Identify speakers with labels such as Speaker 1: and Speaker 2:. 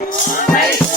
Speaker 1: Hey.